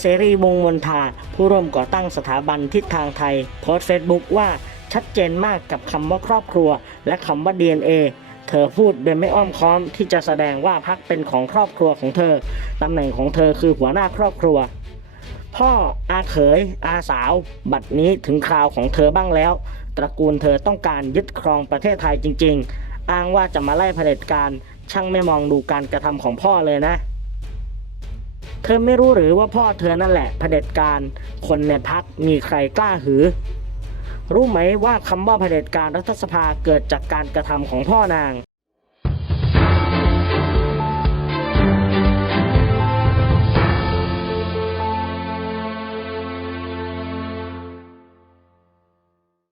เสรีวงมนทา ผู้ร่วมก่อตั้งสถาบันทิศทางไทย โพสต์เฟซบุ๊กว่าชัดเจนมากกับคำว่าครอบครัว และคำว่า DNA เธอพูดโดยไม่อ้อมค้อมที่จะแสดงว่าพักเป็นของครอบครัวของเธอ ตำแหน่งของเธอคือหัวหน้าครอบครัว พ่ออาเขย อาสาว บัดนี้ถึงคราวของเธอบ้างแล้ว ตระกูลเธอต้องการยึดครองประเทศไทยจริง ๆ อ้างว่าจะมาไล่เผด็จการช่างไม่มองดูการกระทำของพ่อเลยนะ ธอไม่รู้หรือว่าพ่อเธอนั่นแหละเผด็จการ คนในพักมีใครกล้าหือ รู้ไหมว่าคำว่าเผด็จการรัฐสภาเกิดจากการกระทำของพ่อนาง